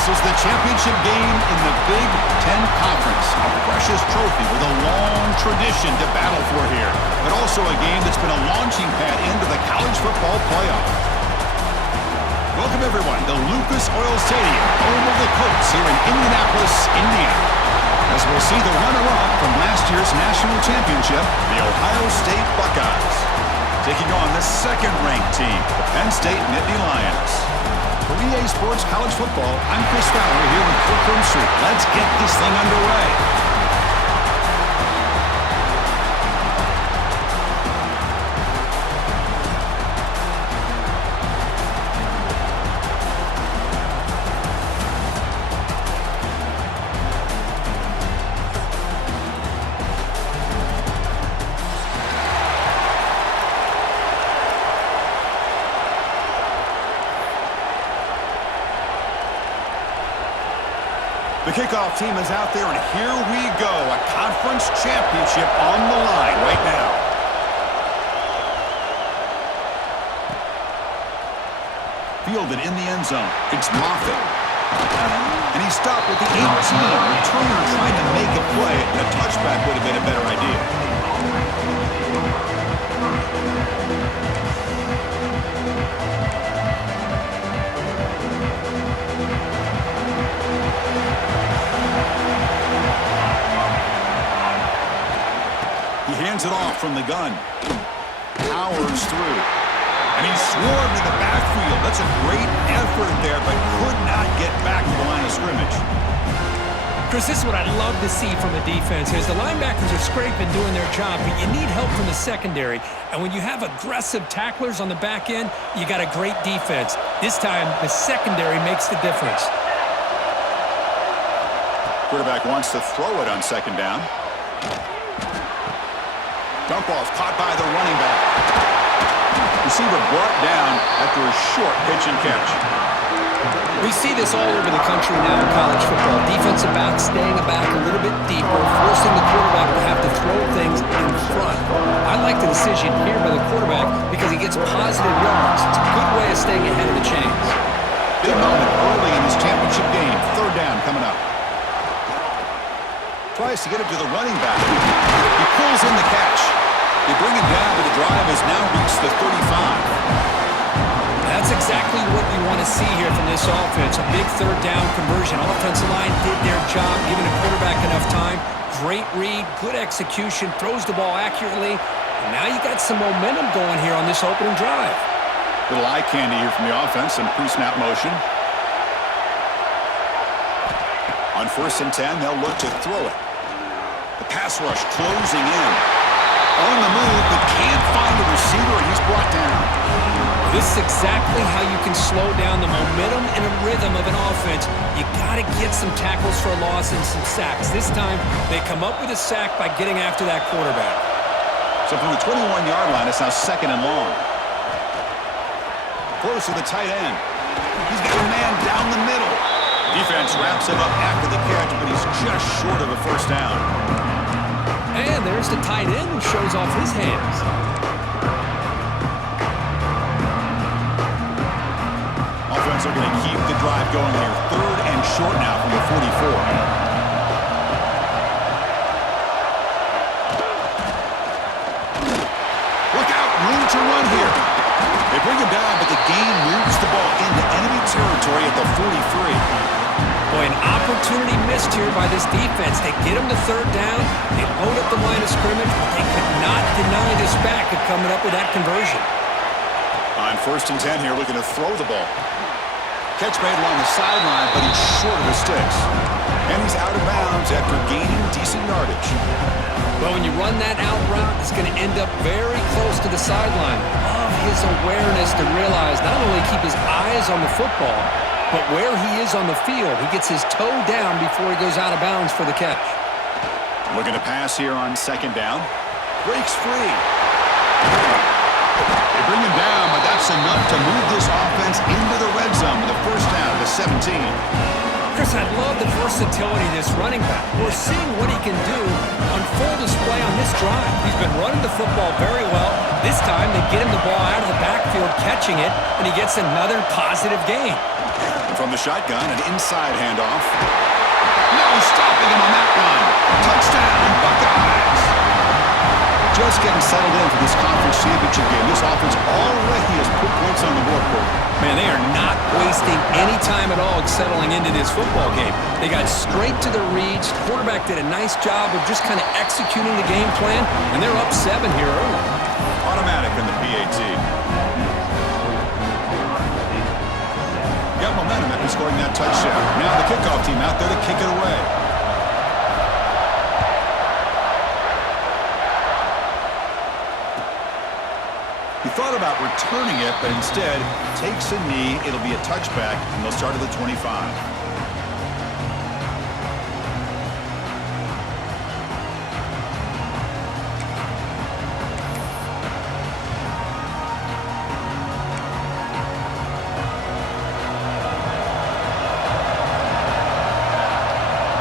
This is the championship game in the Big Ten Conference. A precious trophy with a long tradition to battle for here, but also a game that's been a launching pad into the college football playoff. Welcome, everyone, to Lucas Oil Stadium, home of the Colts here in Indianapolis, Indiana. As we'll see the runner-up from last year's national championship, the Ohio State Buckeyes, taking on the second-ranked team, the Penn State Nittany Lions. For EA Sports College Football, I'm Chris Fowler here with Kirk Herbstreit. Let's get this thing underway. The kickoff team is out there, and here we go. A conference championship on the line right now. Fielded in the end zone. It's Moffitt. And he stopped at the 18. Returner trying to make a play, and a touchback would have been a better idea. Hands it off from the gun. Powers through. And he swarmed in the backfield. That's a great effort there, but could not get back to the line of scrimmage. Chris, this is what I'd love to see from a defense. As the linebackers are scraping, doing their job, but you need help from the secondary. And when you have aggressive tacklers on the back end, you got a great defense. This time, the secondary makes the difference. Quarterback wants to throw it on second down. Dump off caught by the running back. Receiver brought down after a short pitch and catch. We see this all over the country now in college football. Defensive backs staying back a little bit deeper, forcing the quarterback to have to throw things in front. I like the decision here by the quarterback because he gets positive yards. It's a good way of staying ahead of the chains. Big moment early in this championship game. Third down coming up. Tries to get it to the running back. He pulls in the catch. They bring him down, but the drive has now reached the 35. That's exactly what you want to see here from this offense. A big third down conversion. Offensive line did their job, giving the quarterback enough time. Great read, good execution, throws the ball accurately. And now you got some momentum going here on this opening drive. Little eye candy here from the offense and pre-snap motion. On 1st and 10, they'll look to throw it. The pass rush closing in. On the move, but can't find a receiver, and he's brought down. This is exactly how you can slow down the momentum and a rhythm of an offense. You got to get some tackles for a loss and some sacks. This time, they come up with a sack by getting after that quarterback. So from the 21-yard line, it's now 2nd and long. Close to the tight end. He's got a man down the middle. Defense wraps him up after the catch, but he's just short of a first down. And there's the tight end who shows off his hands. Offense are going to keep the drive going here. 3rd and short now from the 44. Look out, room to run here. They bring him down, but the gain moves the ball into enemy territory at the 43. Boy, an opportunity missed here by this defense. They get him to 3rd down. They load up the line of scrimmage, but they could not deny this back of coming up with that conversion. On 1st and 10 here, looking to throw the ball. Catch made along the sideline, but he's short of his sticks. And he's out of bounds after gaining decent yardage. Well, when you run that out route, it's going to end up very close to the sideline. Love his awareness to realize not only keep his eyes on the football, but where he is on the field, he gets his toe down before he goes out of bounds for the catch. Looking to pass here on 2nd down. Breaks free. They bring him down, but that's enough to move this offense into the red zone with a first down to 17. Chris, I love the versatility of this running back. We're seeing what he can do on full display on this drive. He's been running the football very well. This time, they get him the ball out of the backfield, catching it, and he gets another positive gain. from the shotgun, an inside handoff. No stopping him on that one. Touchdown, Buckeyes. Just getting settled in for this conference championship game. This offense already has put points on the board for them. Man, they are not wasting any time at all settling into this football game. They got straight to the reads. Quarterback did a nice job of just kind of executing the game plan, and they're up 7 here early. Automatic in the PAT. Got momentum after scoring that touchdown. Now the kickoff team out there to kick it away. He thought about returning it, but instead takes a knee. It'll be a touchback, and they'll start at the 25.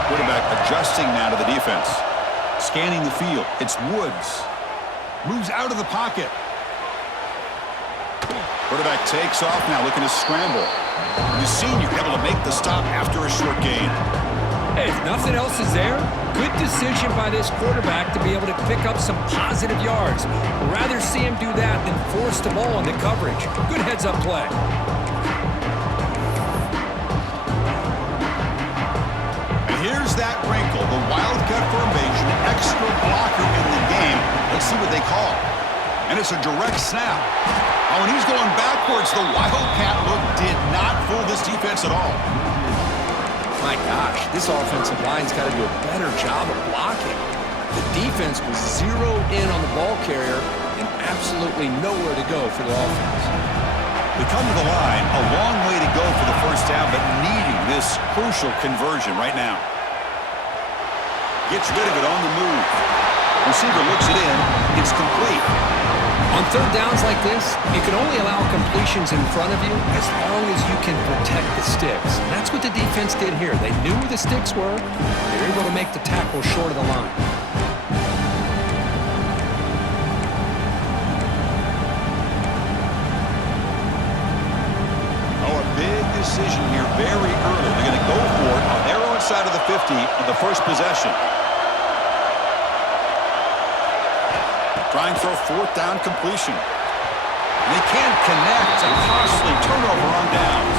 Quarterback adjusting now to the defense. Scanning the field. It's Woods. Moves out of the pocket. Quarterback takes off now, looking to scramble. The senior able to make the stop after a short gain. Hey, if nothing else is there, good decision by this quarterback to be able to pick up some positive yards. Rather see him do that than force the ball into coverage. Good heads-up play. And here's that wrinkle, the Wildcat formation, extra blocker in the game. Let's see what they call. And it's a direct snap. Oh, and he's going backwards. The Wildcat look did not fool this defense at all. My gosh, this offensive line's got to do a better job of blocking. The defense was zeroed in on the ball carrier and absolutely nowhere to go for the offense. They come to the line, a long way to go for the first down, but needing this crucial conversion right now. Gets rid of it on the move. Receiver looks it in. It's complete. On third downs like this, you can only allow completions in front of you as long as you can protect the sticks. And that's what the defense did here. They knew where the sticks were. They were able to make the tackle short of the line. Oh, a big decision here very early. They're going to go for it on their own side of the 50 on the first possession. Trying for a fourth down completion. And they can't connect. A costly turnover on downs.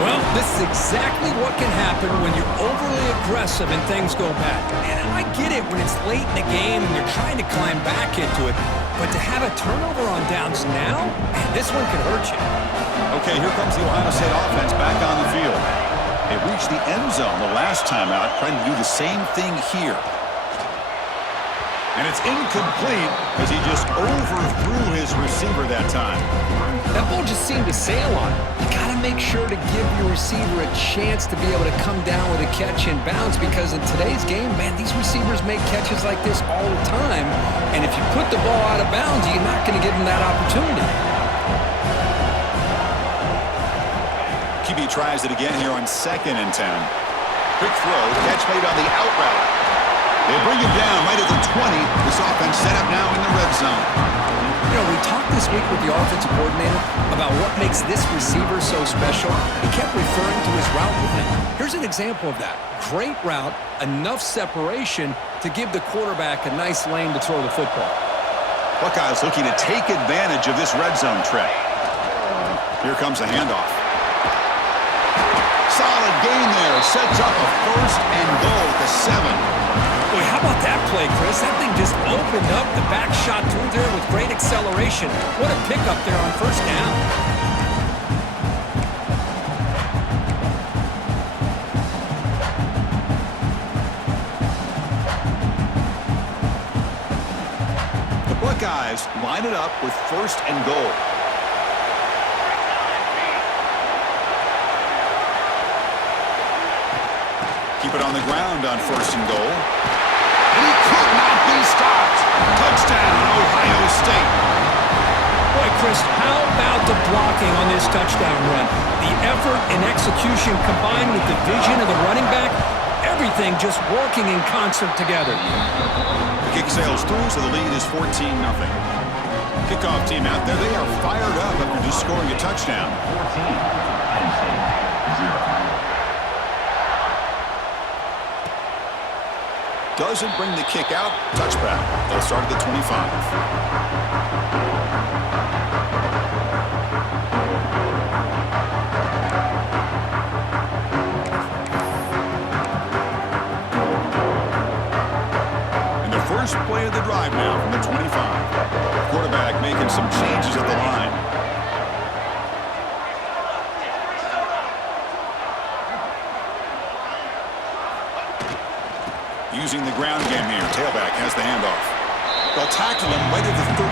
Well, this is exactly what can happen when you're overly aggressive and things go bad. And I get it when it's late in the game and you're trying to climb back into it. But to have a turnover on downs now, man, this one could hurt you. Okay, here comes the Ohio State offense back on the field. They reached the end zone the last time out, trying to do the same thing here. And it's incomplete as he just overthrew his receiver that time. That ball just seemed to sail on him. You got to make sure to give your receiver a chance to be able to come down with a catch and bounce, because in today's game, man, these receivers make catches like this all the time. And if you put the ball out of bounds, you're not going to give them that opportunity. QB tries it again here on 2nd and 10. Quick throw, catch made on the out route. They bring him down right at the 20. This offense set up now in the red zone. You know, we talked this week with the offensive coordinator about what makes this receiver so special. He kept referring to his route with him. Here's an example of that. Great route, enough separation to give the quarterback a nice lane to throw the football. Buckeyes looking to take advantage of this red zone trap. Here comes a handoff. Solid gain there. Sets up a 1st and goal at the 7. Boy, how about that play, Chris? That thing just opened up. The back shot through there with great acceleration. What a pickup there on 1st down. The Buckeyes line it up with 1st and goal. Keep it on the ground on 1st and goal. And he could not be stopped. Touchdown, Ohio State. Boy, Chris, how about the blocking on this touchdown run? The effort and execution combined with the vision of the running back, everything just working in concert together. The kick sails through, so the lead is 14-0. Kickoff team out there, they are fired up after just scoring a touchdown. 14, Penn State, 0. doesn't bring the kick out. Touchback. They'll start at the 25. First play of the drive now from the 25. Quarterback making some changes at the line. Using the ground game here. Tailback has the handoff. They'll tackle him right at the 31.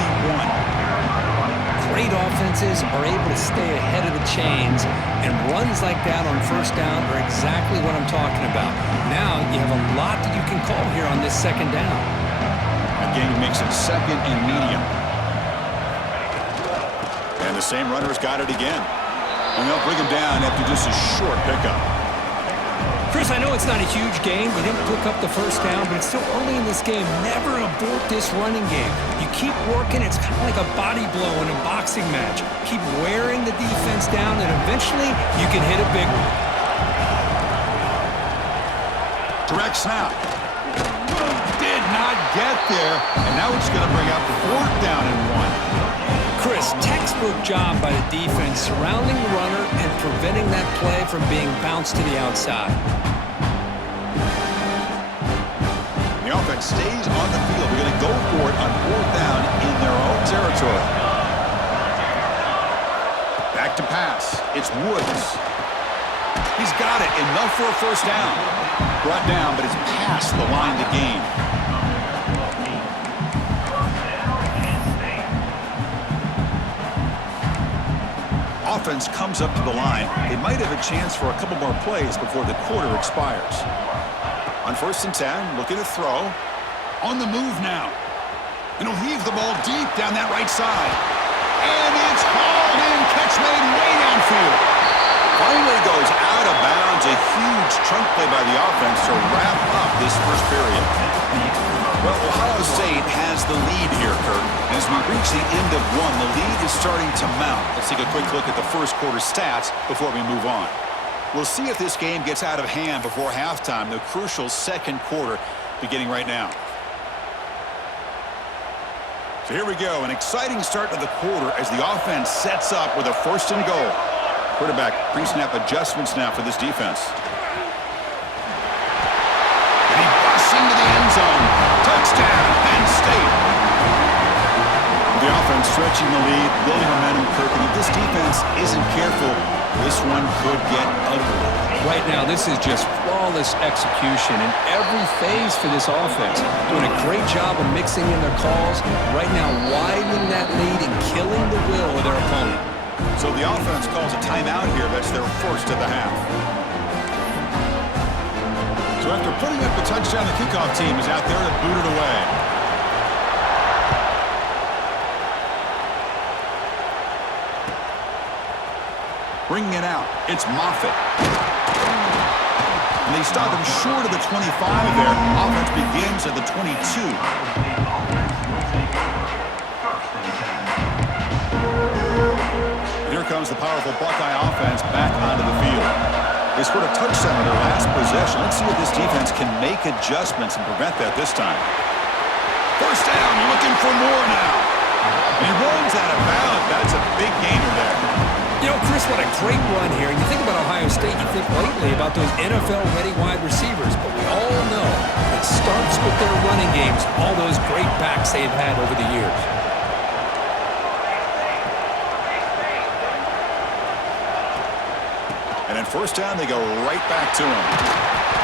Great offenses are able to stay ahead of the chains, and runs like that on first down are exactly what I'm talking about. Now you have a lot that you can call here on this second down. Again, he makes it second and medium. And the same runner's got it again. And they'll bring him down after just a short pickup. Chris, I know it's not a huge game. You didn't pick up the first down, but it's still early in this game. Never abort this running game. You keep working. It's kind of like a body blow in a boxing match. Keep wearing the defense down, and eventually you can hit a big one. Direct snap. Did not get there, and now it's going to bring up 4th down and 1. Chris, textbook job by the defense surrounding the runner and preventing that play from being bounced to the outside. The offense stays on the field. We're going to go for it on 4th down in their own territory. Back to pass. It's Woods. He's got it. Enough for a first down. Brought down, but it's past the line to gain. Offense comes up to the line. They might have a chance for a couple more plays before the quarter expires. On 1st and 10, looking to throw. On the move now. And he'll heave the ball deep down that right side. And it's hauled in. Catch made way downfield. Finally goes out of bounds. A huge chunk play by the offense to wrap up this first period. Well, Ohio State has the lead here, Kirk. As we reach the end of one, the lead is starting to mount. Let's take a quick look at the first quarter stats before we move on. We'll see if this game gets out of hand before halftime, the crucial second quarter beginning right now. So here we go, an exciting start to the quarter as the offense sets up with a 1st and goal. Quarterback pre-snap adjustments now for this defense. And he busts into the end zone. Touchdown, Penn State. The offense stretching the lead, building momentum, Kirk. And if this defense isn't careful, this one could get ugly. Right now, this is just flawless execution in every phase for this offense. Doing a great job of mixing in their calls. Right now, widening that lead and killing the will of their opponent. So the offense calls a timeout here. That's their first of the half. So after putting up the touchdown, the kickoff team is out there to boot it away. Bringing it out, it's Moffitt. And they stop him short of the 25 there. Offense begins at the 22. Here comes the powerful Buckeye offense back onto the field. They scored a touchdown in their last possession. Let's see if this defense can make adjustments and prevent that this time. First down, looking for more now. And he runs out of bounds. That's a big gainer there. You know, Chris, what a great run here. And you think about Ohio State, you think lately about those NFL-ready wide receivers. But we all know it starts with their running games, all those great backs they've had over the years. And at first down, they go right back to him.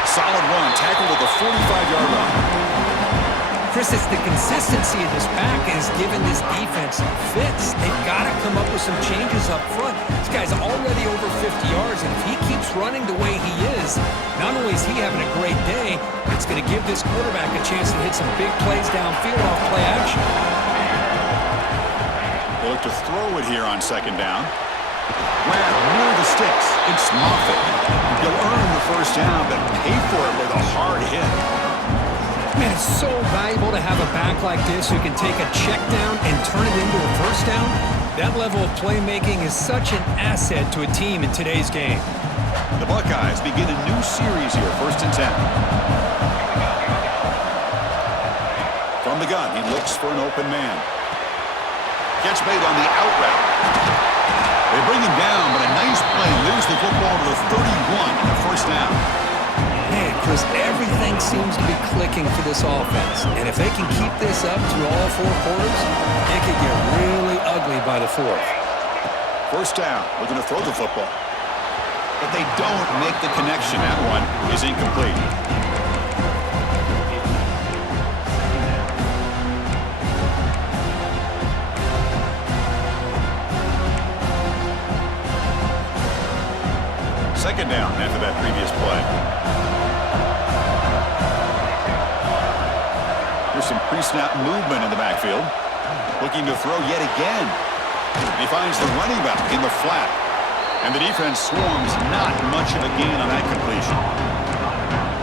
Solid run, tackled at the 45-yard line. Chris, it's the consistency of this back has given this defense fits. They've got to come up with some changes up front. This guy's already over 50 yards, and if he keeps running the way he is, not only is he having a great day, it's going to give this quarterback a chance to hit some big plays downfield off play action. They look to throw it here on second down. Grab near the sticks. It's Moffitt. He'll earn the first down, but pay for it with a hard hit. Man, it's so valuable to have a back like this who can take a check down and turn it into a first down. That level of playmaking is such an asset to a team in today's game. The Buckeyes begin a new series here, 1st and 10. looks for an open man. Catch made on the out route. They bring him down, but a nice play leads the football to the 31 and a first down. Man, Chris, everything seems to be clicking for this offense. And if they can keep this up through all 4 quarters, it could get really ugly by the 4th. First down, looking to throw the football. But they don't make the connection. That one is incomplete. Second down after that previous play. Here's some pre-snap movement in the backfield. Looking to throw yet again. He finds the running back in the flat. And the defense swarms, not much of a gain on that completion.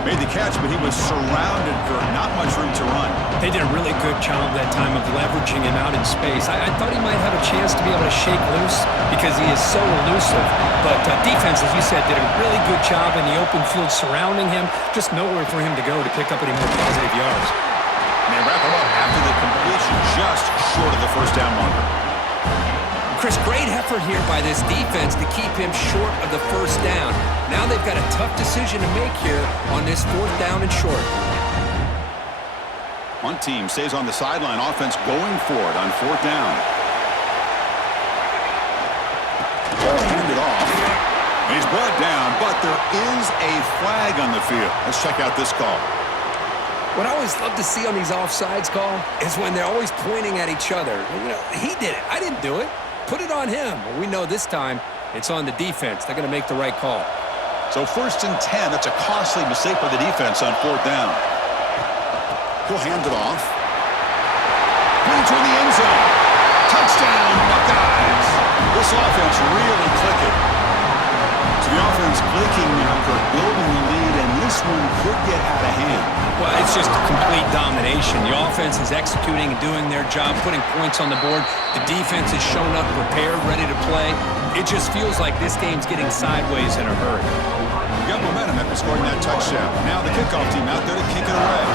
Made the catch, but he was surrounded for not much room to run. They did a really good job that time of leveraging him out in space. I thought he might have a chance to be able to shake loose because he is so elusive. But defense, as you said, did a really good job in the open field surrounding him. Just nowhere for him to go to pick up any more positive yards. And they wrap him up after the completion, just short of the first down marker. Chris, great effort here by this defense to keep him short of the first down. Now they've got a tough decision to make here on this 4th down and short. One team stays on the sideline. Offense going for it on 4th down. Handed off. He's brought down, but there is a flag on the field. Let's check out this call. What I always love to see on these offsides call is when they're always pointing at each other. You know, he did it. I didn't do it. Put it on him. Well, we know this time it's on the defense. They're going to make the right call. So 1st and 10. That's a costly mistake by the defense on 4th down. He'll hand it off. Put it to the end zone. Touchdown, Buckeyes. This offense really clicking. So the offense clicking now, building the lead, and this one could get out of hand. Well, it's just complete domination. The offense is executing and doing their job, putting points on the board. The defense is shown up prepared, ready to play. It just feels like this game's getting sideways in a hurry. You got momentum after scoring that touchdown. Now the kickoff team out there to kick it away.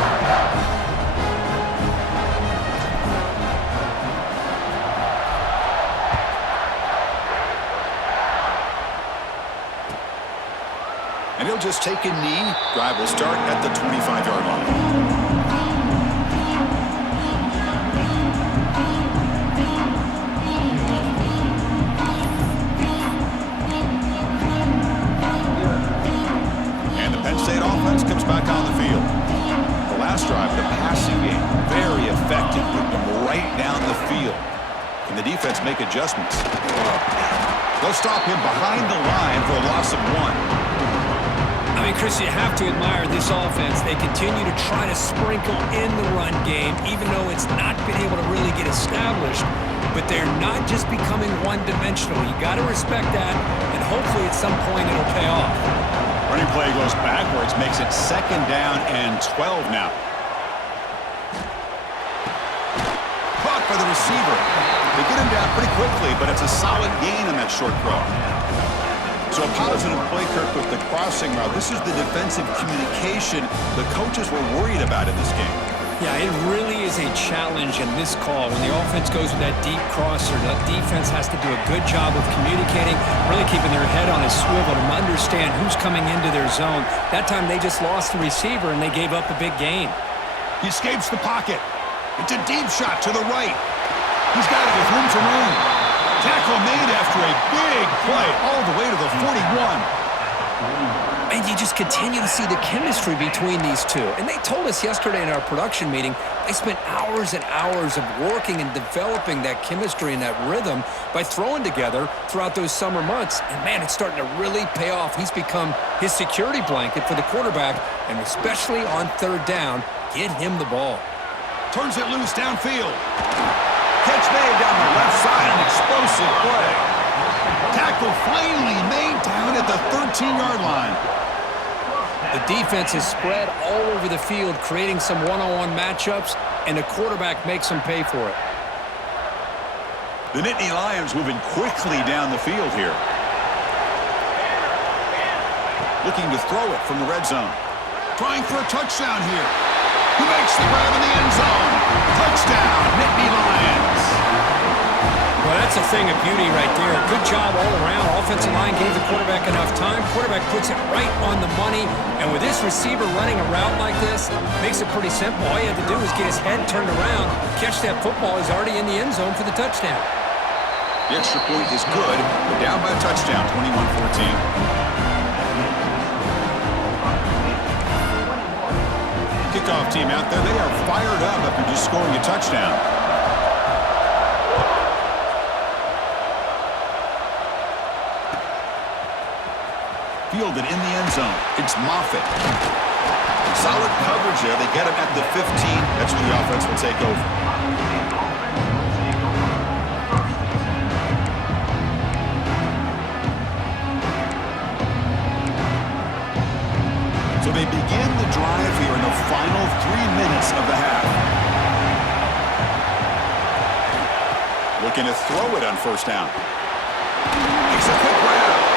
And he'll just take a knee. Drive will start at the 25-yard line. And the Penn State offense comes back on the field. The last drive, the passing game, very effective. Put them right down the field. Can the defense make adjustments? They'll stop him behind the line for a loss of 1. I mean, Chris, you have to admire this offense. They continue to try to sprinkle in the run game, even though it's not been able to really get established. But they're not just becoming one-dimensional. You got to respect that, and hopefully at some point it'll pay off. Running play goes backwards, makes it 2nd down and 12 now. Caught by the receiver. They get him down pretty quickly, but it's a solid gain on that short throw. So a positive play, Kirk, with the crossing route. This is the defensive communication the coaches were worried about in this game. Yeah, it really is a challenge in this call. When the offense goes with that deep crosser, that defense has to do a good job of communicating, really keeping their head on a swivel to understand who's coming into their zone. That time they just lost the receiver and they gave up a big gain. He escapes the pocket. It's a deep shot to the right. He's got it with room to run. Tackle made after a big play all the way to the 41. And you just continue to see the chemistry between these two. And they told us yesterday in our production meeting, they spent hours and hours of working and developing that chemistry and that rhythm by throwing together throughout those summer months. And, man, it's starting to really pay off. He's become his security blanket for the quarterback, and especially on 3rd down, get him the ball. Turns it loose downfield. Catch made down the left side, an explosive play. Tackle finally made down at the 13-yard line. The defense is spread all over the field, creating some one-on-one matchups, and the quarterback makes them pay for it. The Nittany Lions moving quickly down the field here. Looking to throw it from the red zone. Trying for a touchdown here. He makes the grab in the end zone. Touchdown, Nittany Lions. Well, that's a thing of beauty right there. Good job all around. Offensive line gave the quarterback enough time. Quarterback puts it right on the money. And with this receiver running a route like this, makes it pretty simple. All you had to do was get his head turned around, catch that football. He's already in the end zone for the touchdown. The extra point is good. We're down by a touchdown, 21-14. Kickoff team out there. They are fired up after just scoring a touchdown. Fielded in the end zone. It's Moffitt. Solid coverage there. They get him at the 15. That's where the offense will take over. So they begin the drive here in the final 3 minutes of the half. Looking to throw it on first down. Makes a quick grab.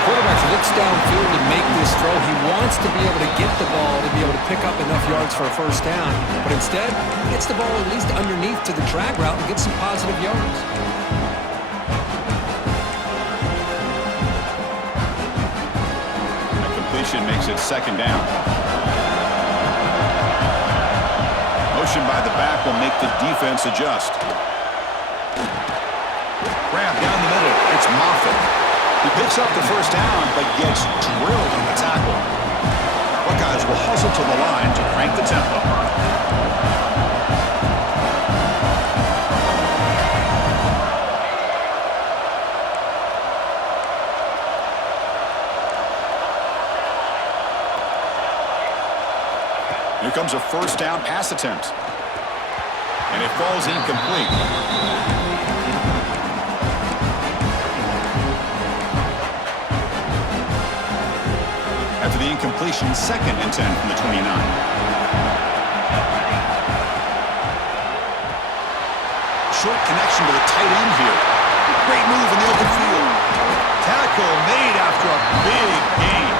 Quarterback looks downfield to make this throw. He wants to be able to get the ball to be able to pick up enough yards for a first down. But instead, he gets the ball at least underneath to the drag route and gets some positive yards. That completion makes it second down. Motion by the back will make the defense adjust. Grab down the middle. It's Moffitt. He picks up the first down, but gets drilled on the tackle. Buckeyes will hustle to the line to crank the tempo. Here comes a first down pass attempt. And it falls incomplete. After the incompletion, 2nd and 10 from the 29. Short connection to the tight end here. Great move in the open field. Tackle made after a big gain.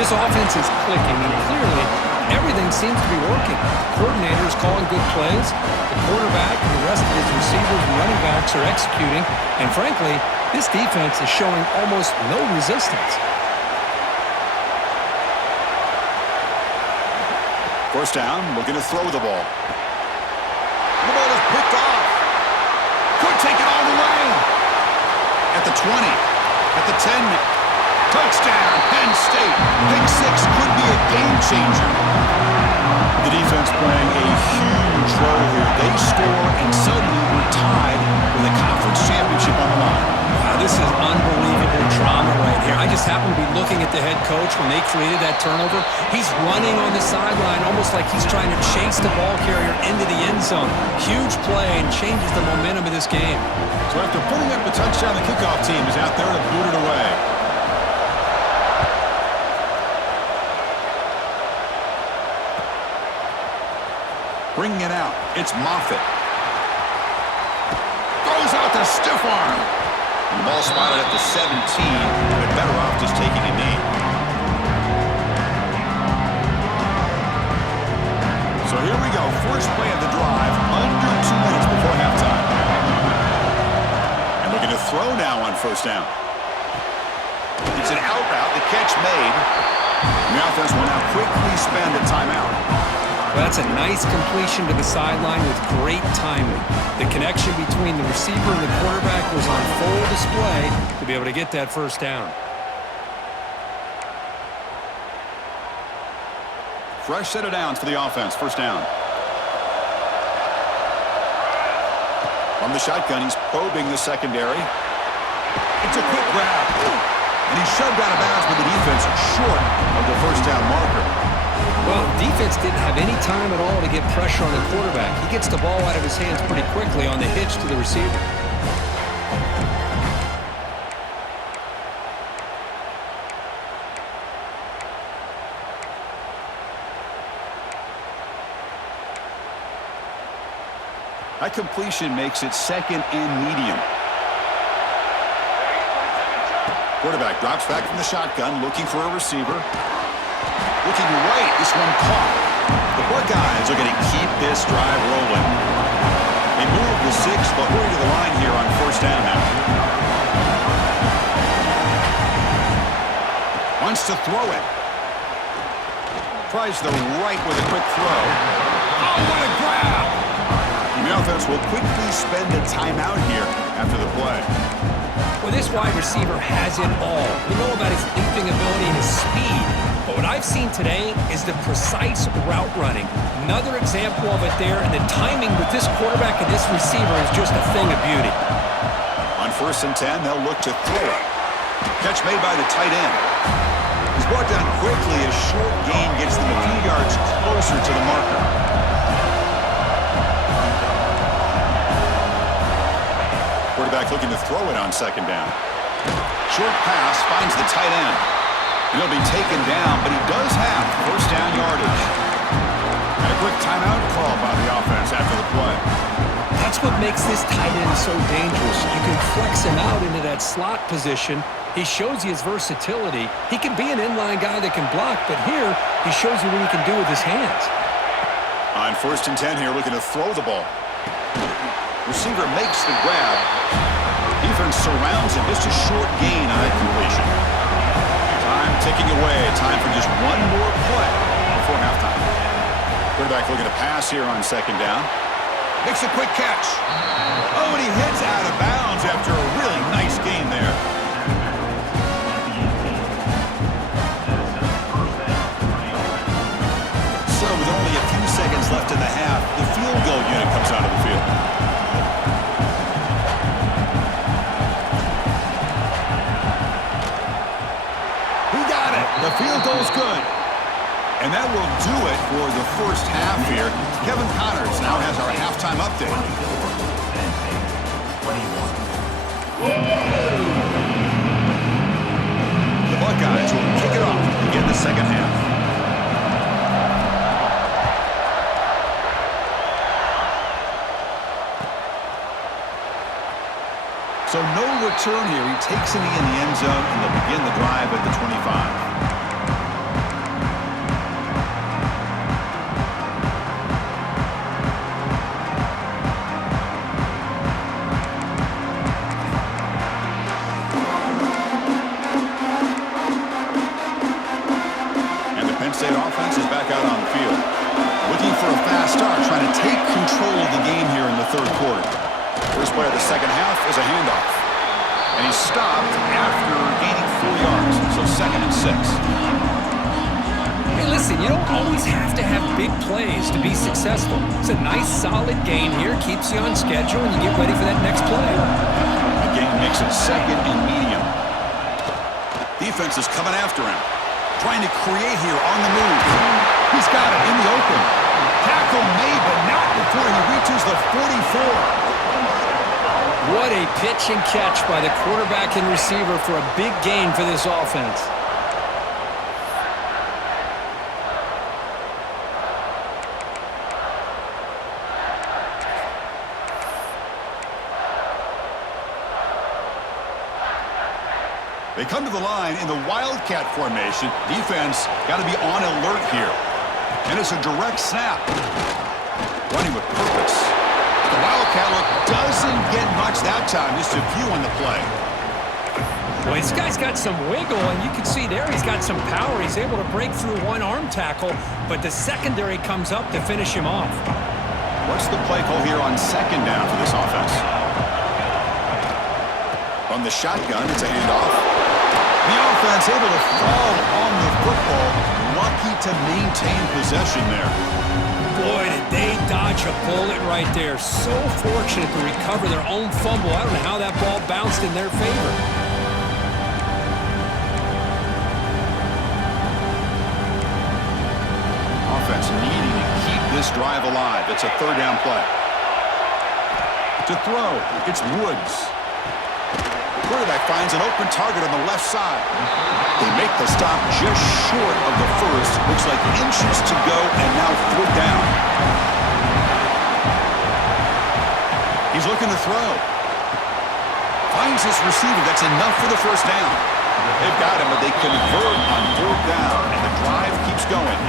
This offense is clicking, and clearly everything seems to be working. The coordinator is calling good plays. The quarterback and the rest of his receivers and running backs are executing. And frankly, this defense is showing almost no resistance. First down, looking to throw the ball. The ball is picked off. Could take it all the way. At the 20, at the 10. Touchdown, Penn State. Pick 6 could be a game changer. The defense playing a huge role here. They score and suddenly we're tied with a conference championship on the line. Wow, this is unbelievable drama right here. I just happen to be looking at the head coach when they created that turnover. He's running on the sideline almost like he's trying to chase the ball carrier into the end zone. Huge play and changes the momentum of this game. So after putting up a touchdown, the kickoff team is out there to boot it away. Bringing it out, it's Moffitt. Throws out the stiff arm. And the ball spotted at the 17, but better off just taking a knee. So here we go, first play of the drive, under 2 minutes before halftime. And looking to throw now on first down. It's an out route, the catch made. And the offense will now quickly spend a timeout. Well, that's a nice completion to the sideline with great timing. The connection between the receiver and the quarterback was on full display to be able to get that first down. Fresh set of downs for the offense. First down. From the shotgun, he's probing the secondary. It's a quick grab. And he's shoved out of bounds with the defense short of the first down marker. Well, defense didn't have any time at all to get pressure on the quarterback. He gets the ball out of his hands pretty quickly on the hitch to the receiver. That completion makes it 2nd and medium. Quarterback drops back from the shotgun, looking for a receiver. Looking right, this one caught. The Buckeyes are going to keep this drive rolling. They move the 6, but hurry to the line here on first down now. Wants to throw it. Tries the right with a quick throw. Oh, what a grab! The offense will quickly spend a timeout here after the play. Well, this wide receiver has it all. We know about his leaping ability and his speed, but what I've seen today is the precise route running. Another example of it there, and the timing with this quarterback and this receiver is just a thing of beauty. On first and 10, they'll look to throw it. Catch made by the tight end. He's brought down quickly. A short gain gets them a few yards closer to the marker. Quarterback looking to throw it on second down. Short pass finds the tight end. He'll be taken down, but he does have first down yardage. And a quick timeout call by the offense after the play. That's what makes this tight end so dangerous. You can flex him out into that slot position. He shows you his versatility. He can be an inline guy that can block, but here he shows you what he can do with his hands. On first and 10 here, looking to throw the ball. Receiver makes the grab. Defense surrounds him. Just a short gain on that completion. Time ticking away. Time for just one more play before halftime. Quarterback looking to pass here on second down. Makes a quick catch. Oh, and he hits out of bounds after a really nice gain there. So with only a few seconds left in the half, the field goal unit comes out of the field. The field goal's good. And that will do it for the first half here. Kevin Connors now has our halftime update. The Buckeyes will kick it off to begin the second half. So no return here. He takes it in the end zone, and they'll begin the drive at the 25. State offense is back out on the field. Looking for a fast start, trying to take control of the game here in the third quarter. First play of the second half is a handoff. And he's stopped after gaining 4 yards, so second and 6. Hey, listen, you don't always have to have big plays to be successful. It's a nice, solid gain here, keeps you on schedule, and you get ready for that next play. The game makes it second and medium. Defense is coming after him. Trying to create here on the move. He's got it in the open. Tackle made, but not before he reaches the 44. What a pitch and catch by the quarterback and receiver for a big gain for this offense. They come to the line in the Wildcat formation. Defense got to be on alert here. And it's a direct snap. Running with purpose. The Wildcat look doesn't get much that time. Just a few on the play. Well, this guy's got some wiggle, and you can see there he's got some power. He's able to break through one arm tackle, but the secondary comes up to finish him off. What's the play call here on second down for this offense? From the shotgun, it's a handoff. The offense able to fall on the football. Lucky to maintain possession there. Boy, did they dodge a bullet right there. So fortunate to recover their own fumble. I don't know how that ball bounced in their favor. Offense needing to keep this drive alive. It's a third down play. To throw, it's Woods. Quarterback finds an open target on the left side. They make the stop just short of the first. Looks like inches to go, and now third down. He's looking to throw. Finds his receiver. That's enough for the first down. They've got him, but they convert on fourth down, and the drive keeps going.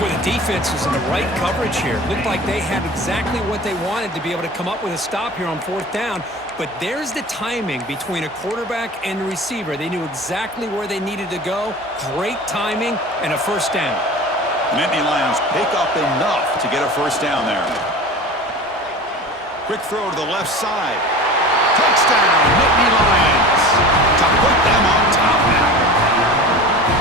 Well, the defense was in the right coverage here. Looked like they had exactly what they wanted to be able to come up with a stop here on 4th down. But there's the timing between a quarterback and the receiver. They knew exactly where they needed to go. Great timing and a 1st down. The Nittany Lions pick up enough to get a 1st down there. Quick throw to the left side. Touchdown, Nittany Lions. To put them on top now.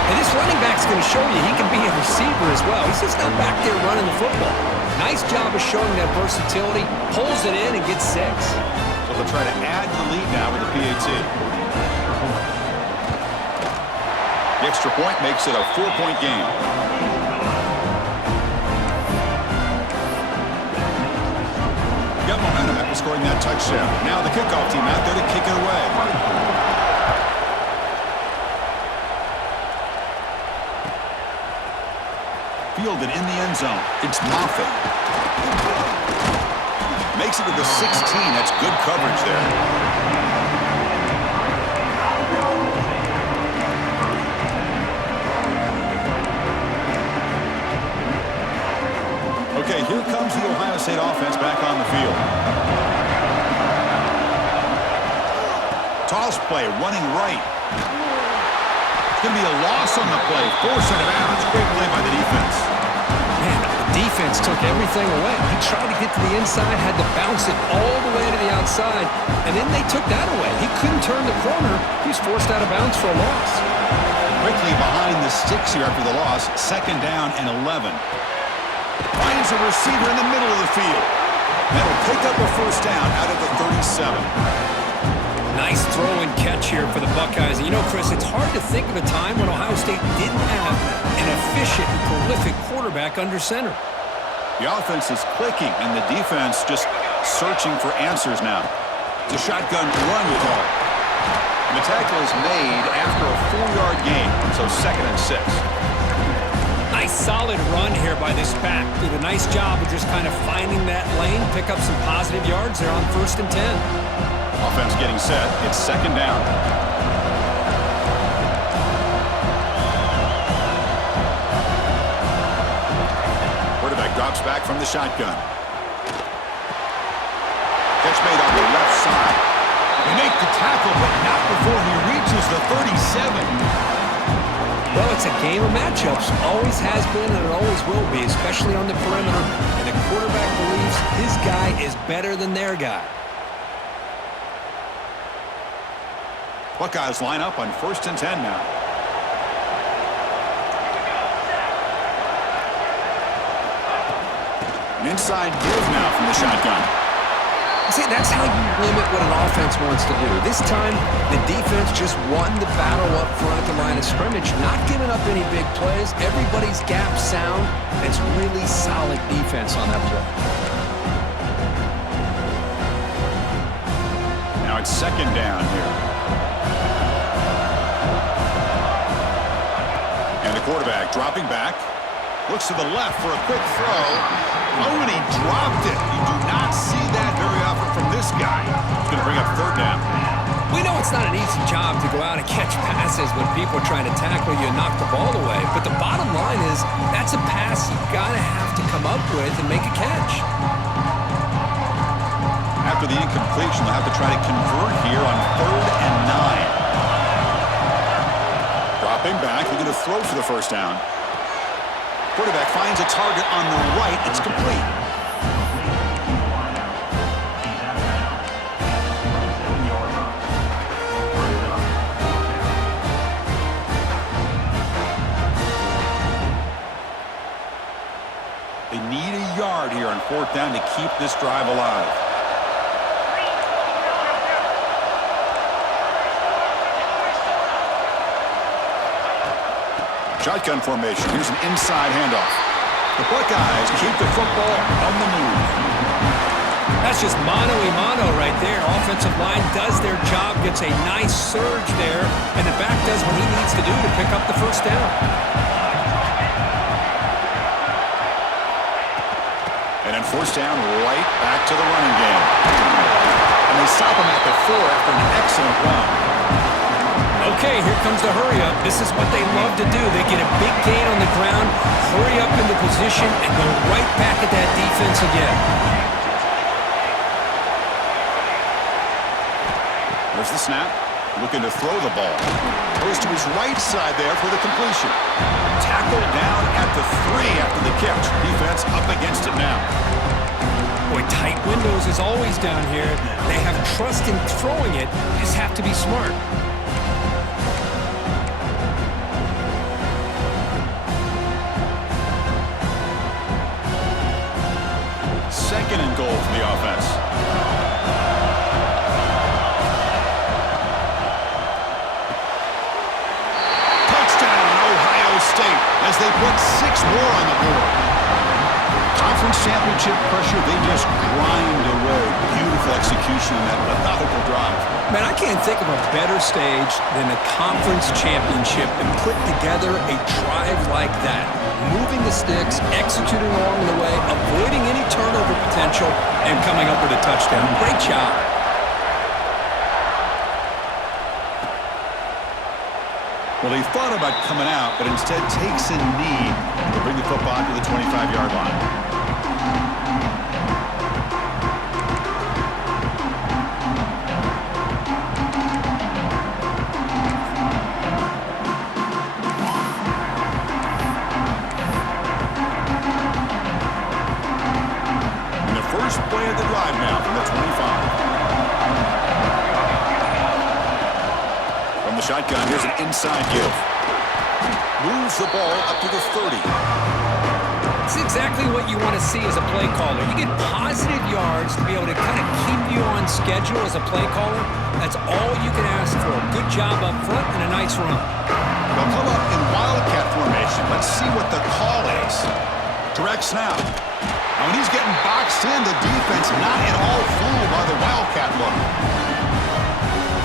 And this running back's going to show you he can be a receiver as well. He's just not back there running the football. Nice job of showing that versatility. Pulls it in and gets 6. So they'll try to add to the lead now with the PAT. The extra point makes it a 4-point game. Got momentum after scoring that touchdown. Now the kickoff team out there to kick it away. Fielded in the end zone. It's Moffitt. Makes it to the 16. That's good coverage there. Okay, here comes the Ohio State offense back on the field. Toss play, running right. It's going to be a loss on the play. Force out of bounds. Great play by the defense. Man, the defense took everything away. He tried to get to the inside, had to bounce it all the way to the outside, and then they took that away. He couldn't turn the corner. He was forced out of bounds for a loss. Quickly behind the sticks here after the loss. 2nd down and 11. Finds a receiver in the middle of the field. That'll pick up a 1st down out of the 37. Nice throw and catch here for the Buckeyes. And you know, Chris, it's hard to think of a time when Ohio State didn't have an efficient and prolific quarterback under center. The offense is clicking, and the defense just searching for answers now. It's a shotgun run with all. And the tackle is made after a 4-yard gain, so 2nd and 6. Nice solid run here by this back. Did a nice job of just kind of finding that lane, pick up some positive yards there on 1st and 10. Offense getting set. It's 2nd down. Quarterback drops back from the shotgun. Catch made on the left side. They make the tackle, but not before he reaches the 37. Well, it's a game of matchups. Always has been and it always will be, especially on the perimeter. And the quarterback believes his guy is better than their guy. Buckeyes line up on 1st and 10 now. An inside give now from the shotgun. See, that's how you limit what an offense wants to do. This time, the defense just won the battle up front at the line of scrimmage, not giving up any big plays. Everybody's gap sound. It's really solid defense on that play. Now it's 2nd down here. And the quarterback dropping back. Looks to the left for a quick throw. Oh, and he dropped it. You do not see that very often from this guy. He's going to bring up 3rd down. We know it's not an easy job to go out and catch passes when people are trying to tackle you and knock the ball away. But the bottom line is that's a pass you got to have to come up with and make a catch. After the incompletion, they'll have to try to convert here on 3rd and 9. Dropping back, looking to throw for the 1st down. Quarterback finds a target on the right. It's complete. They need a yard here on 4th down to keep this drive alive. Shotgun formation. Here's an inside handoff. The Buckeyes keep the football on the move. That's just mano-a-mano right there. Offensive line does their job, gets a nice surge there, and the back does what he needs to do to pick up the 1st down. And then 1st down, right back to the running game. And they stop him at the 4 after an excellent run. Okay, here comes the hurry-up. This is what they love to do. They get a big gain on the ground, hurry up into position and go right back at that defense again. There's the snap. Looking to throw the ball. Goes to his right side there for the completion. Tackled down at the 3 after the catch. Defense up against it now. Boy, tight windows is always down here. They have trust in throwing it. Just have to be smart. Second and goal for the offense. Touchdown, Ohio State, as they put 6 more on the board. Conference championship pressure, they just grind away. Beautiful execution in that methodical drive. Man, I can't think of a better stage than a conference championship to put together a drive like that. Moving the sticks, executing along the way, avoiding any turnover potential, and coming up with a touchdown. Great job. Well, he thought about coming out, but instead takes a knee to bring the football to the 25-yard line. First play of the drive now from the 25. From the shotgun, here's an inside give. Moves the ball up to the 30. It's exactly what you want to see as a play caller. You get positive yards to be able to kind of keep you on schedule as a play caller. That's all you can ask for. Good job up front and a nice run. They'll come up in wildcat formation. Let's see what the call is. Direct snap. Now, when he's getting boxed in, the defense not at all fooled by the wildcat look.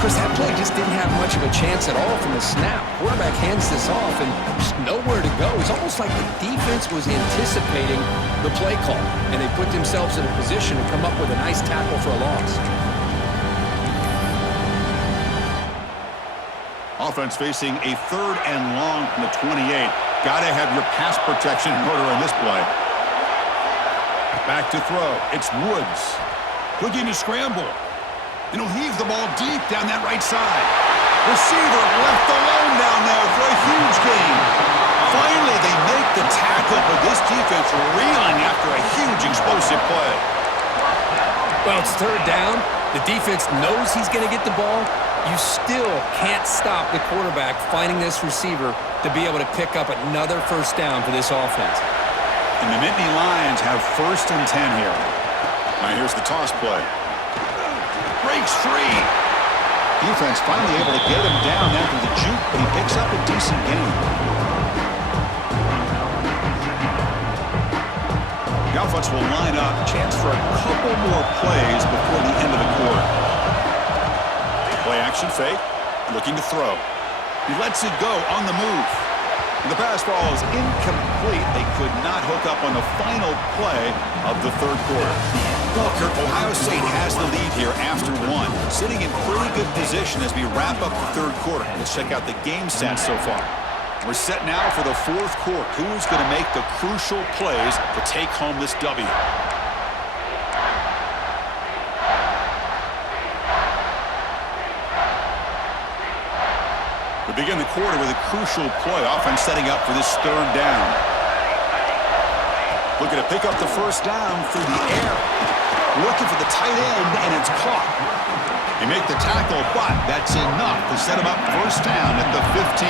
Chris, that play just didn't have much of a chance at all from the snap. Quarterback hands this off and just nowhere to go. It's almost like the defense was anticipating the play call, and they put themselves in a position to come up with a nice tackle for a loss. Offense facing a 3rd and long from the 28. Got to have your pass protection in order on this play. Back to throw. It's Woods. Looking to scramble. And he'll heave the ball deep down that right side. Receiver left alone down there for a huge gain. Finally, they make the tackle, but this defense reeling after a huge explosive play. Well, it's 3rd down. The defense knows he's going to get the ball. You still can't stop the quarterback finding this receiver to be able to pick up another 1st down for this offense. And the Nittany Lions have 1st and 10 here. Now here's the toss play. Breaks free. Defense finally able to get him down after the juke, but he picks up a decent gain. The offense will line up. Chance for a couple more plays before the end of the quarter. Play action fake. Looking to throw. He lets it go on the move. The pass ball is incomplete. They could not hook up on the final play of the 3rd quarter. Well, Kirk, Ohio State has the lead here after 1. Sitting in pretty good position as we wrap up the 3rd quarter. Let's check out the game stats so far. We're set now for the 4th quarter. Who's going to make the crucial plays to take home this W? We begin the quarter with a crucial play. Offense setting up for this 3rd down. Looking to pick up the 1st down through the air. Looking for the tight end, and it's caught. They make the tackle, but that's enough to set him up 1st down at the 15.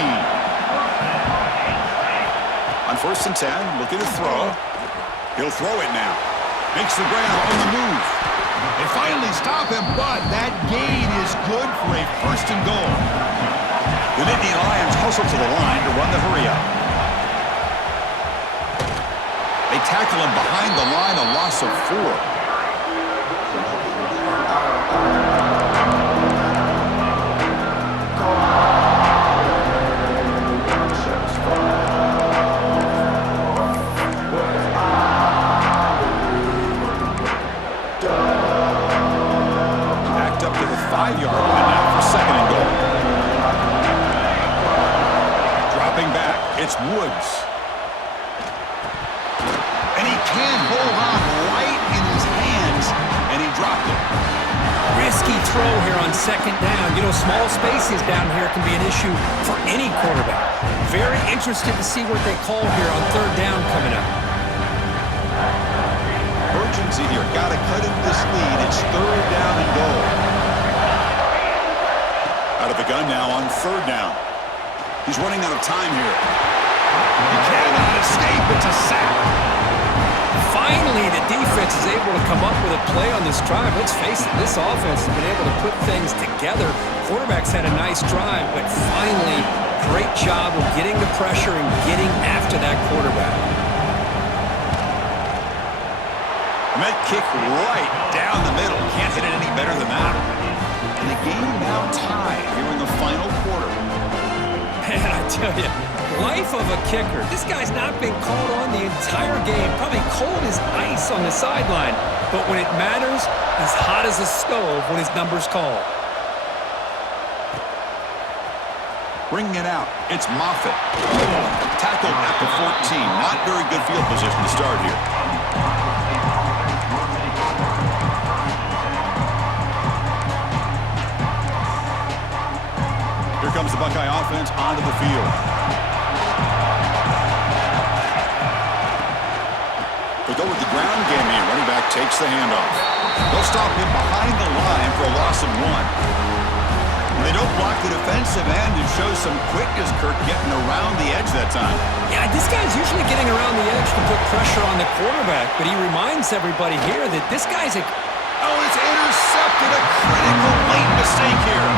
On 1st and 10, looking to throw. He'll throw it now. Makes the ground on the move. They finally stop him, but that gain is good for a 1st and goal. The Nittany Lions hustle to the line to run the hurry-up. They tackle him behind the line, a loss of 4. Backed up to the 5-yard line now for 2nd and goal. Dropping back, it's Woods. dropped it. Risky throw here on second down. You know, small spaces down here can be an issue for any quarterback. Very interested to see what they call here on third down coming up. Urgency here. Got to cut into this lead. It's third down and goal. Out of the gun now on third down. He's running out of time here. He cannot escape. It's a sack. Finally, the defense is able to come up with a play on this drive. Let's face it, this offense has been able to put things together. Quarterback's had a nice drive, but finally, great job of getting the pressure and getting after that quarterback. And that kick right down the middle. Can't hit it any better than that. And the game now tied here in the final quarter. Man, I tell you, life of a kicker. This guy's not been called on the entire game. Probably cold as ice on the sideline. But when it matters, he's hot as a stove when his number's called. Bringing it out, it's Moffitt. Tackled at the 14. Not very good field position to start here. Here comes the Buckeye offense onto the field. They go with the ground game here. Running back takes the handoff. They'll stop him behind the line for a loss of 1. They don't block the defensive end and show some quickness, Kirk, getting around the edge that time. Yeah, this guy's usually getting around the edge to put pressure on the quarterback, but he reminds everybody here that this guy's a... Oh, it's intercepted. A critical late mistake here.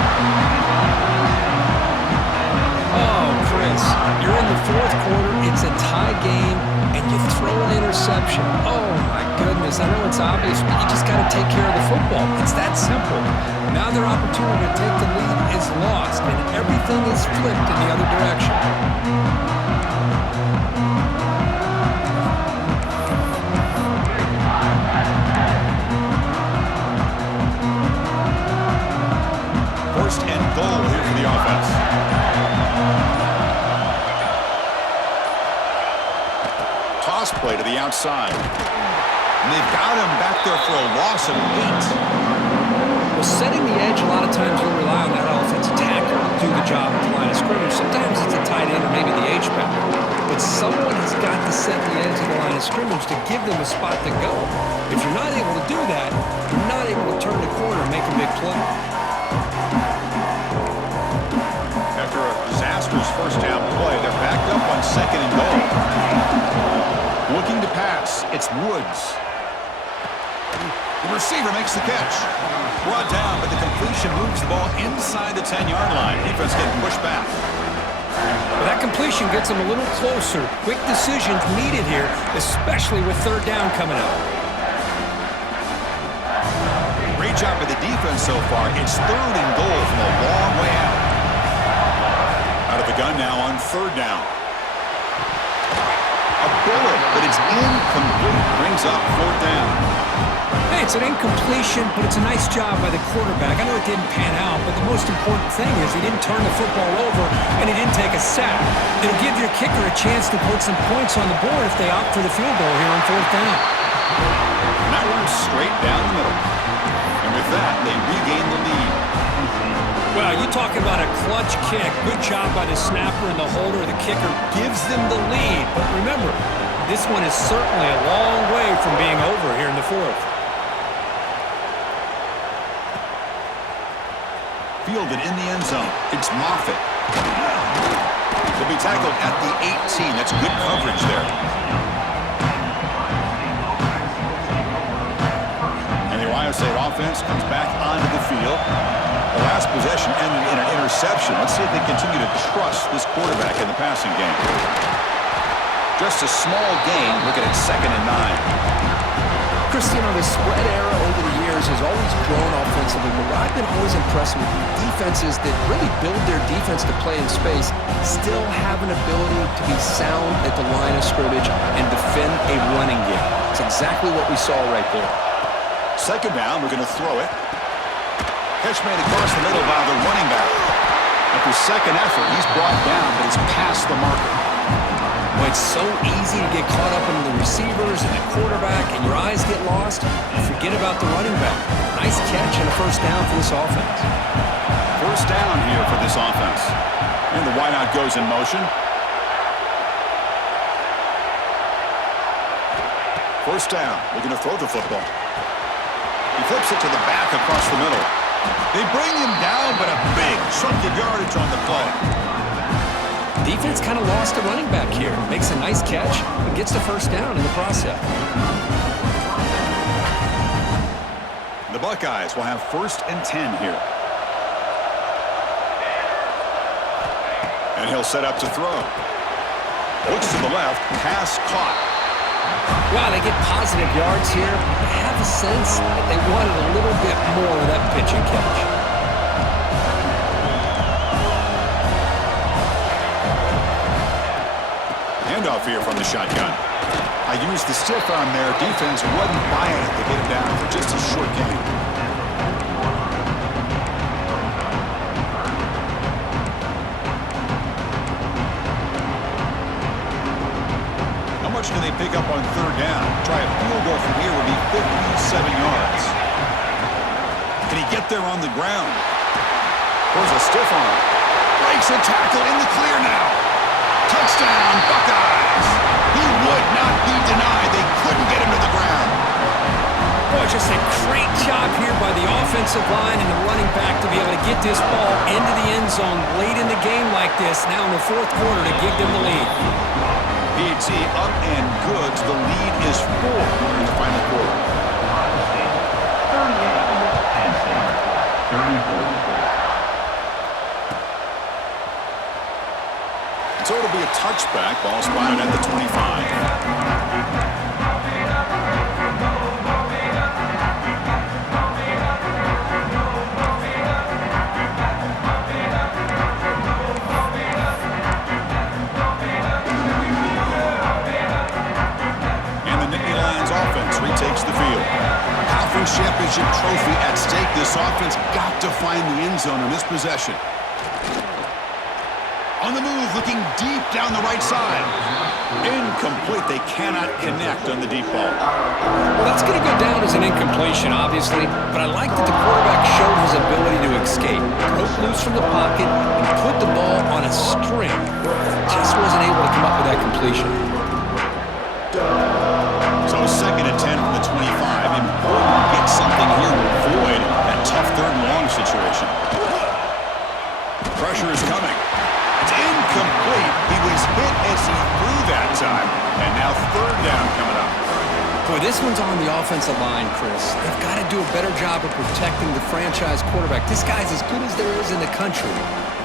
Oh, Chris, you're in the fourth quarter. It's a tie game, and you throw an interception. Oh, my goodness. I know it's obvious, but you just got to take care of the football. It's that simple. Now their opportunity to take the lead is lost, and everything is flipped in the other direction. First and goal here for the offense. Toss play to the outside. And they've got him back there for a loss of 8. Well, setting the edge, a lot of times you'll rely on that offensive tackle to do the job at the line of scrimmage. Sometimes it's a tight end or maybe the H-back. But someone has got to set the edge of the line of scrimmage to give them a spot to go. If you're not able to do that, you're not able to turn the corner and make a big play. After a disastrous first down play, they're backed up on second and goal. Looking to pass, it's Woods. The receiver makes the catch. Brought down, but the completion moves the ball inside the 10-yard line. Defense getting pushed back. Well, that completion gets them a little closer. Quick decisions needed here, especially with third down coming up. Great job by the defense so far. It's third and goal from a long way out. Out of the gun now on third down. A bullet, but it's incomplete. Brings up fourth down. Hey, it's an incompletion, but it's a nice job by the quarterback. I know it didn't pan out, but the most important thing is he didn't turn the football over and he didn't take a sack. It'll give your kicker a chance to put some points on the board if they opt for the field goal here on fourth down. And that runs straight down the middle. And with that, they regain the lead. Well, you talk about a clutch kick. Good job by the snapper and the holder. The kicker gives them the lead. But remember, this one is certainly a long way from being over here in the fourth. Fielded in the end zone. It's Moffitt. He'll be tackled at the 18. That's good coverage there. And the Ohio State offense comes back onto the field. The last possession ended in an interception. Let's see if they continue to trust this quarterback in the passing game. Just a small gain. Looking at 2nd and 9. Christian, the spread era over the years has always grown offensively, but what I've been always impressed with defenses that really build their defense to play in space still have an ability to be sound at the line of scrimmage and defend a running game. It's exactly what we saw right there. Second down, we're going to throw it. Catch made across the middle by the running back. After second effort, he's brought down, but he's past the marker. Well, it's so easy to get caught up in the receivers and the quarterback, and your eyes get lost. You forget about the running back. Nice catch and a first down for this offense. First down here for this offense. And the wideout goes in motion. First down. Looking to throw the football. He flips it to the back across the middle. They bring him down, but a big chunk of yardage on the play. Defense kind of lost a running back here. Makes a nice catch and gets the first down in the process. The Buckeyes will have 1st and 10 here. And he'll set up to throw. Looks to the left. Pass caught. Wow, they get positive yards here. I have a sense that they wanted a little bit more of that pitch and catch. Handoff here from the shotgun. I used the stiff arm there. Defense wasn't buying it to get him down for just a short gain. How much do they pick up on 3rd down? Try a field goal from here would be 57 yards. Can he get there on the ground? There's a stiff arm. Breaks a tackle in the clear now. Touchdown, Buckeyes! He would not be denied. They couldn't get him to the ground. Boy, just a great job here by the offensive line and the running back to be able to get this ball into the end zone late in the game like this, now in the 4th quarter to give them the lead. PAT up and good. The lead is 4 in the final quarter. So it'll be a touchback. Ball spotted at the 25. Retakes the field. Conference championship trophy at stake. This offense got to find the end zone on this possession. On the move, looking deep down the right side. Incomplete. They cannot connect on the deep ball. Well, that's going to go down as an incompletion, obviously, but I like that the quarterback showed his ability to escape, broke loose from the pocket, and put the ball on a string. Just wasn't able to come up with that completion. So 2nd and 10 from the 25. Important to get something here to avoid that tough 3rd and long situation. Pressure is coming. It's incomplete. He was hit as he threw that time. And now 3rd down coming up. Boy, this one's on the offensive line, Chris. They've got to do a better job of protecting the franchise quarterback. This guy's as good as there is in the country,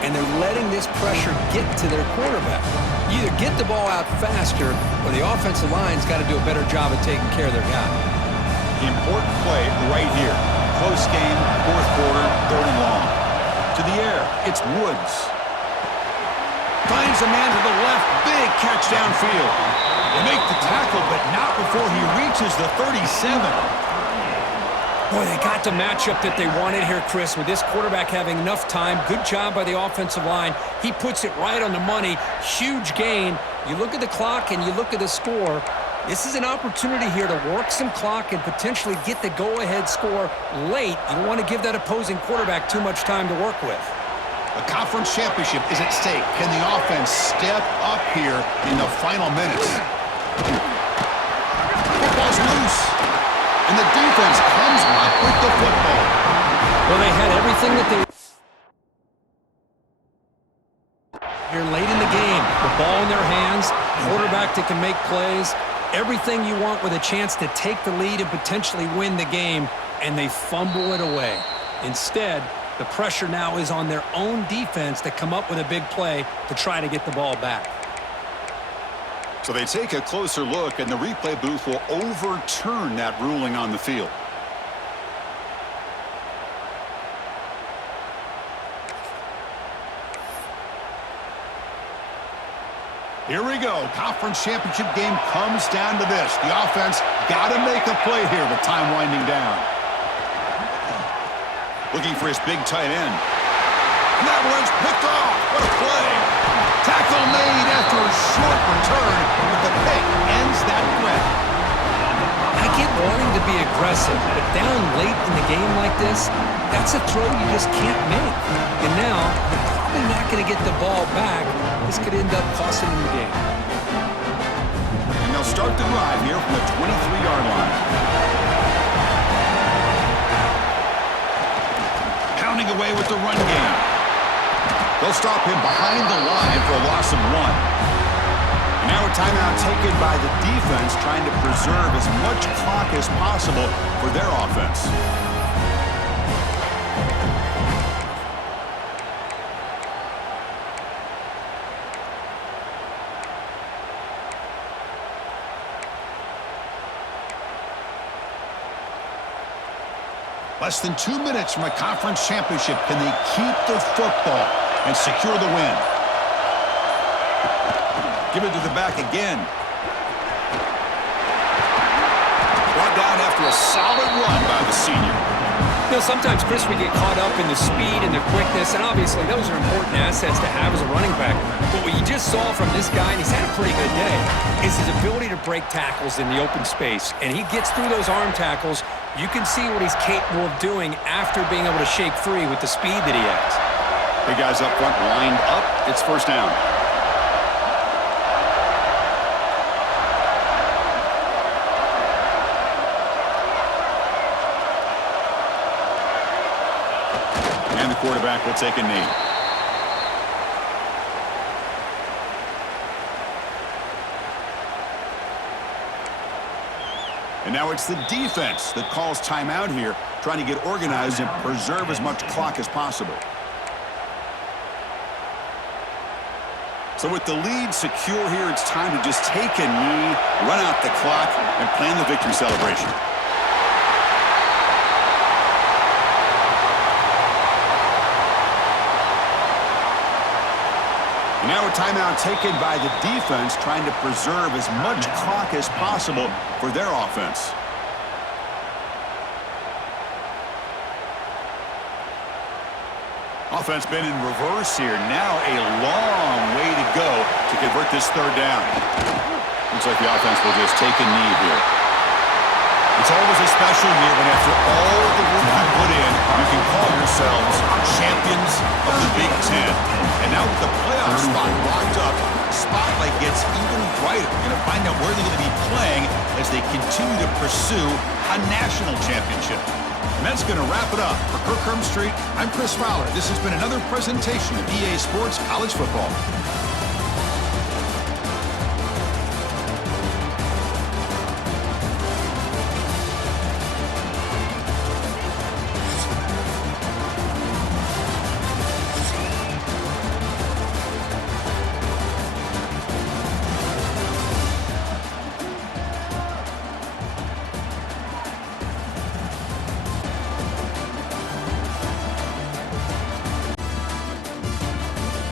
and they're letting this pressure get to their quarterback. You either get the ball out faster, or the offensive line's got to do a better job of taking care of their guy. Important play right here. Close game, 4th quarter, 3rd and long. To the air, it's Woods. Finds a man to the left. Big catch downfield. They make the tackle, but not before he reaches the 37. Boy, they got the matchup that they wanted here, Chris, with this quarterback having enough time. Good job by the offensive line. He puts it right on the money. Huge gain. You look at the clock and you look at the score. This is an opportunity here to work some clock and potentially get the go-ahead score late. You don't want to give that opposing quarterback too much time to work with. The conference championship is at stake. Can the offense step up here in the final minutes? Football's loose. And the defense comes up with the football. Well, they had everything that they... Here late in the game, the ball in their hands, quarterback that can make plays, everything you want with a chance to take the lead and potentially win the game, and they fumble it away. Instead, the pressure now is on their own defense to come up with a big play to try to get the ball back. So they take a closer look, and the replay booth will overturn that ruling on the field. Here we go. Conference championship game comes down to this. The offense got to make a play here with time winding down. Looking for his big tight end. And that one's picked off. What a play. Tackle made after a short return, but the pick ends that threat. I get wanting to be aggressive, but down late in the game like this, that's a throw you just can't make. And now, you're probably not going to get the ball back. This could end up costing them the game. And they'll start the drive here from the 23-yard line. Pounding away with the run game. They'll stop him behind the line for a loss of 1. And now a timeout taken by the defense, trying to preserve as much clock as possible for their offense. Less than 2 minutes from a conference championship. Can they keep the football and secure the win? Give it to the back again. Brought down after a solid run by the senior. You know, sometimes, Chris, we get caught up in the speed and the quickness, and obviously those are important assets to have as a running back. But what you just saw from this guy, and he's had a pretty good day, is his ability to break tackles in the open space. And he gets through those arm tackles. You can see what he's capable of doing after being able to shake free with the speed that he has. Big guys up front lined up. It's first down. And the quarterback will take a knee. And now it's the defense that calls timeout here, trying to get organized and preserve as much clock as possible. So with the lead secure here, it's time to just take a knee, run out the clock, and plan the victory celebration. And now a timeout taken by the defense, trying to preserve as much clock as possible for their offense. Offense been in reverse here. Now a long way to go to convert this third down. Looks like the offense will just take a knee here. It's always a special year when after all the work you put in, you can call yourselves champions of the Big Ten. And now with the playoff spot locked up, the spotlight gets even brighter. You're going to find out where they're going to be playing as they continue to pursue a national championship. And that's going to wrap it up. For Kirk Herbstreit, I'm Chris Fowler. This has been another presentation of EA Sports College Football.